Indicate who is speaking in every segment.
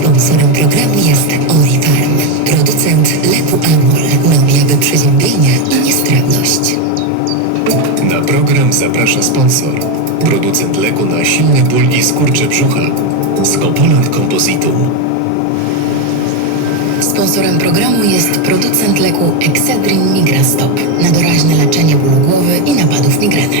Speaker 1: Sponsorem programu jest Orifarm, producent leku Amol na objawy przeziębienia i niestrawność.
Speaker 2: Na program zaprasza sponsor. Producent leku na silny ból i skurcze brzucha. Skopoland Compositum.
Speaker 1: Sponsorem programu jest producent leku Excedrin Migrastop na doraźne leczenie bólu głowy i napadów migreny.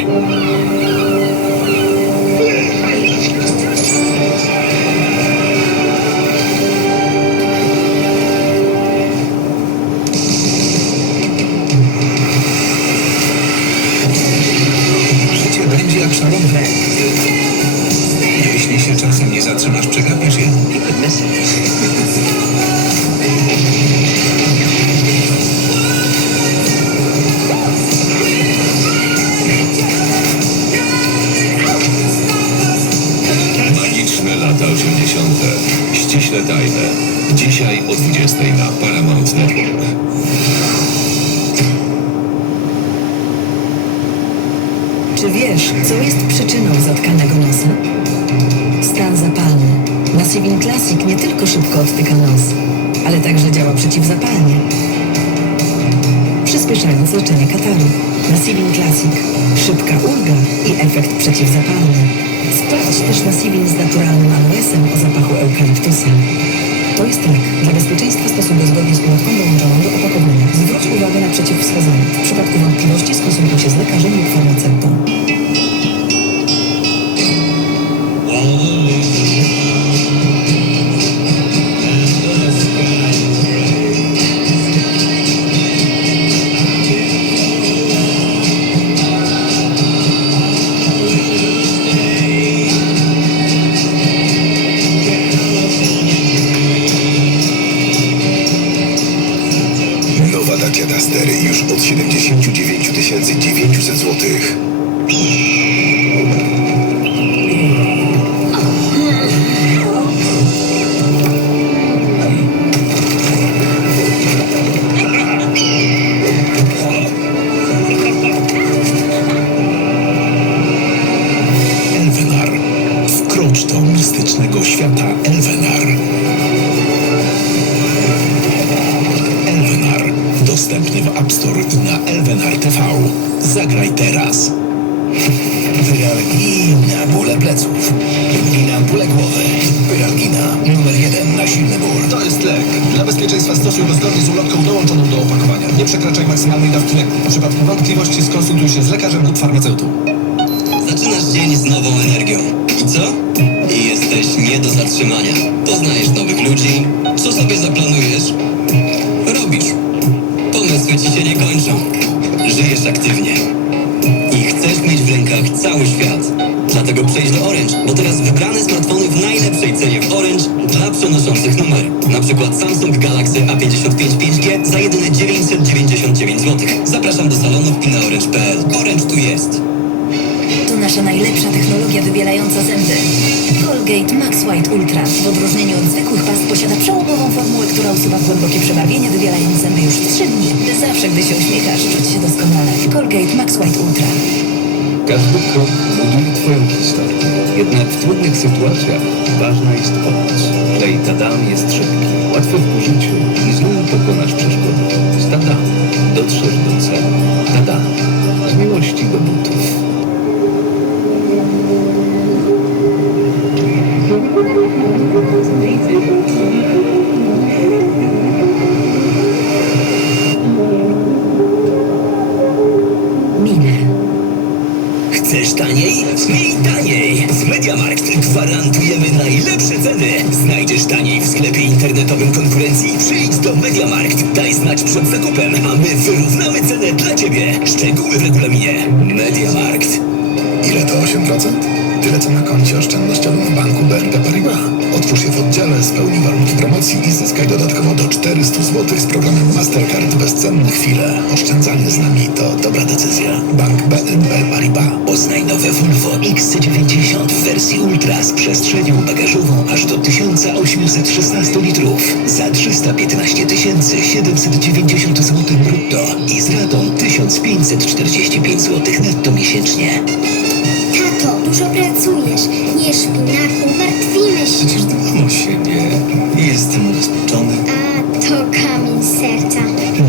Speaker 2: 80. Ściśle tajne. Dzisiaj o 20 na Paramount Network.
Speaker 3: Czy wiesz, co jest przyczyną zatkanego nosa? Stan zapalny. Nasivin Classic nie tylko szybko odtyka nos, ale także działa przeciwzapalnie, przyspieszając leczenie kataru. Nasivin Classic. Szybka ulga i efekt przeciwzapalny. Sprawdź też Nasivin z naturalnym aloesem o zapachu eukaliptusa. To jest lek. Dla bezpieczeństwa stosuj go zgodnie z ulotką dołączoną do opakowania. Zwróć uwagę na przeciwwskazania. W przypadku wątpliwości skonsultuj się z lekarzem lub farmaceutą.
Speaker 4: 900 zł. Elvenar. Wkrocz do mistycznego świata Elvenar. Elvenar. Dostępny w App Store i na Elvenar TV. Zagraj teraz. Pyralgina, bóle pleców. Gina, bóle głowy. Pyralgina, numer jeden na silny ból.
Speaker 5: To jest lek. Dla bezpieczeństwa stosuj go zgodnie z ulotką dołączoną do opakowania. Nie przekraczaj maksymalnej dawki leku. W przypadku wątpliwości skonsultuj się z lekarzem lub farmaceutą.
Speaker 6: Zaczynasz dzień z nową energią. I co? I jesteś nie do zatrzymania. Poznajesz nowych ludzi. Co sobie zaplanujesz? Robisz. Pomysły ci się nie kończą. Aktywnie. I chcesz mieć w rękach cały świat. Dlatego przejdź do Orange, bo teraz wybrane smartfony w najlepszej cenie w Orange dla przenoszących numery. Na przykład Samsung Galaxy A55 5G za jedyne 999 zł. Zapraszam do salonów i na orange.pl. Orange tu jest.
Speaker 7: Nasza najlepsza technologia wybielająca zęby. Colgate Max White Ultra w odróżnieniu od zwykłych past posiada przełomową formułę, która usuwa głębokie przebarwienie, wybielając zęby już w 3 dni. Zawsze, gdy się uśmiechasz, czuć się doskonale. Colgate Max White Ultra.
Speaker 8: Każdy krok buduje Twoją historię. Jednak w trudnych sytuacjach ważna jest pomoc. Klej Tadam jest szybki, łatwy w użyciu i znów pokonasz przeszkody. Z Tadam dotrzesz do celu. Tadam. Z miłości do butów.
Speaker 6: Taniej w sklepie internetowym konkurencji. Przyjdź do Mediamarkt, daj znać przed zakupem, a my wyrównamy cenę dla Ciebie. Szczegóły w regulaminie. Mediamarkt.
Speaker 4: Ile to 8%? Tyle co na koncie oszczędnościowym banku BNP Paribas. Otwórz je w oddziale, spełnij warunki promocji i zyskaj dodatkowo do 400 zł z programem Mastercard Bezcenne chwile. Oszczędzanie z nami to dobra decyzja. Bank BNP Paribas.
Speaker 6: Poznaj nowe Volvo XC90 w wersji Ultra z przestrzenią bagażową aż do 1816 litrów za 315 790 zł brutto i z ratą 1545 zł netto miesięcznie
Speaker 9: tato, dużo pracujesz. Nie szpinaku, martwimy się.
Speaker 4: Przecież dbam o siebie. Jestem rozpoczony. A to kamień serca.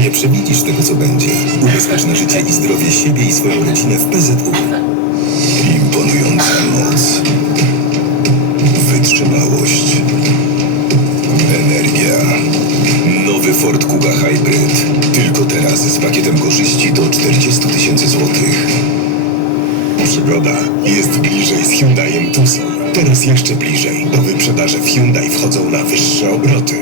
Speaker 4: Nie przewidzisz tego, co będzie. Ubezpiecz na życie i zdrowie siebie i swoją rodzinę w PZU. Imponująca moc. Wytrzymałość. Energia. Nowy Ford Kuga Hybrid. Tylko teraz z pakietem korzyści do 40 tysięcy złotych. Przygoda jest bliżej z Hyundaiem Tucson. Teraz jeszcze bliżej. Do wyprzedaży w Hyundai wchodzą na wyższe obroty.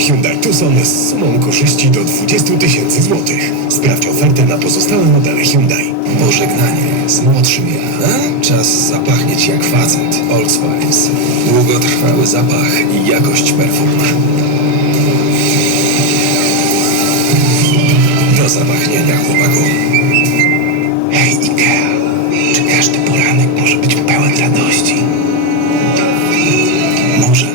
Speaker 4: Hyundai Tucson z sumą korzyści do 20 tysięcy złotych. Sprawdź ofertę na pozostałe modele Hyundai. Pożegnanie z młodszym ja. Czas zapachnieć jak facet. Old Spice. Długotrwały zapach i jakość perfum. Do zapachnienia, chłopaku. Czy każdy poranek może być pełen radości? Może,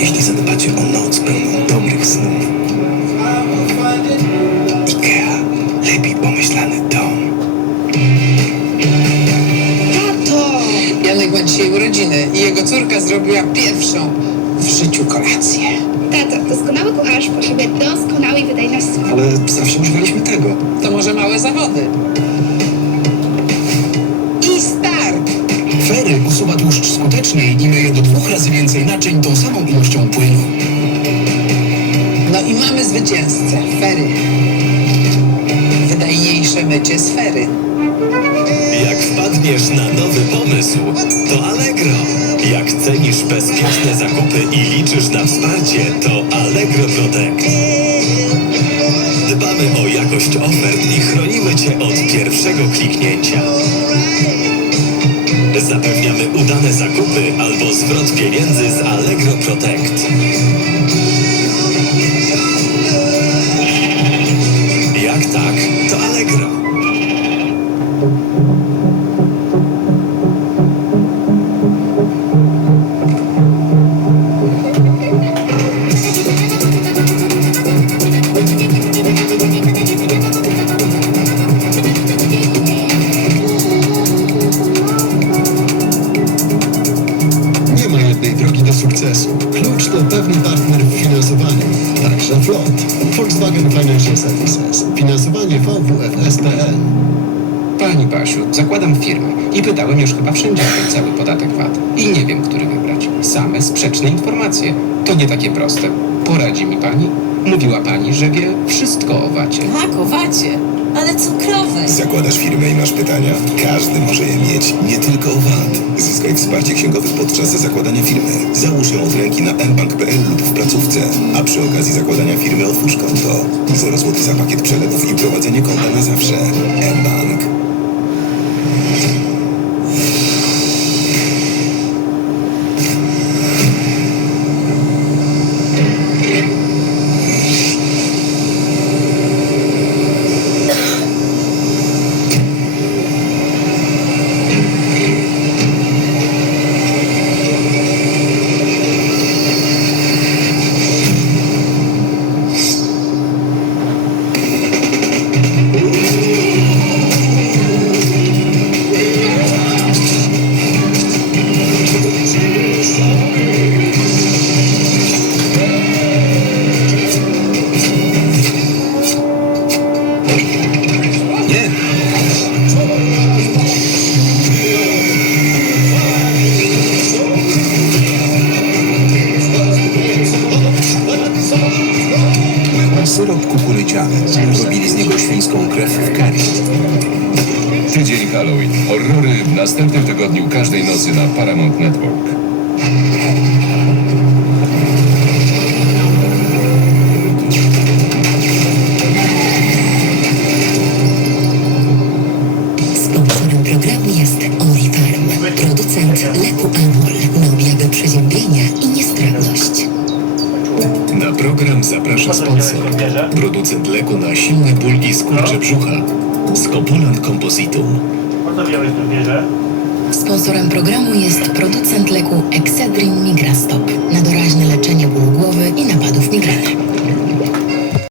Speaker 4: jeśli zadbacie o noc pełną dobrych snów. Ikea. Lepiej pomyślany dom.
Speaker 9: Tato! Janek ma dzisiaj urodziny i jego córka zrobiła pierwszą w życiu kolację.
Speaker 10: Tato, doskonały kucharz potrzebuje doskonałej wydajności.
Speaker 5: Ale zawsze używaliśmy tego.
Speaker 9: To może małe zawody. I start!
Speaker 5: Fery usuwa tłuszcz skuteczniej i myje do dwóch razy więcej naczyń tą samą ilością płynu.
Speaker 9: No i mamy zwycięzcę. Fery. Wydajniejsze mycie sfery.
Speaker 2: Jak wpadniesz na nowy pomysł, to Allegro. Jak cenisz bezpieczne zakupy i liczysz na wsparcie, to Allegro Protect. Dbamy o jakość ofert i chronimy Cię od pierwszego kliknięcia. Zapewniamy udane zakupy albo zwrot pieniędzy z Allegro Protect.
Speaker 11: Zakładam firmę i pytałem już chyba wszędzie o ten cały podatek VAT. I nie wiem, który wybrać. Same sprzeczne informacje. To nie takie proste. Poradzi mi pani? Mówiła pani, że wie wszystko o wacie.
Speaker 7: Tak, o wacie, ale cukrowej.
Speaker 4: Zakładasz firmę i masz pytania? Każdy może je mieć, nie tylko VAT. Zyskaj wsparcie księgowych podczas zakładania firmy. Załóż ją od ręki na mbank.pl lub w placówce. A przy okazji zakładania firmy otwórz konto. 0 zł za pakiet przelewów i prowadzenie konta na zawsze. mBank. Świńską krew w curry.
Speaker 8: Tydzień Halloween. Horrory w następnym tygodniu każdej nocy na Paramount Network.
Speaker 2: Program zaprasza sponsor. Producent leku na silny ból i skurcze brzucha. Skopulant Compositum.
Speaker 12: Po co wziąłeś?
Speaker 1: Sponsorem programu jest producent leku Excedrin Migrastop na doraźne leczenie bólu głowy i napadów migreny.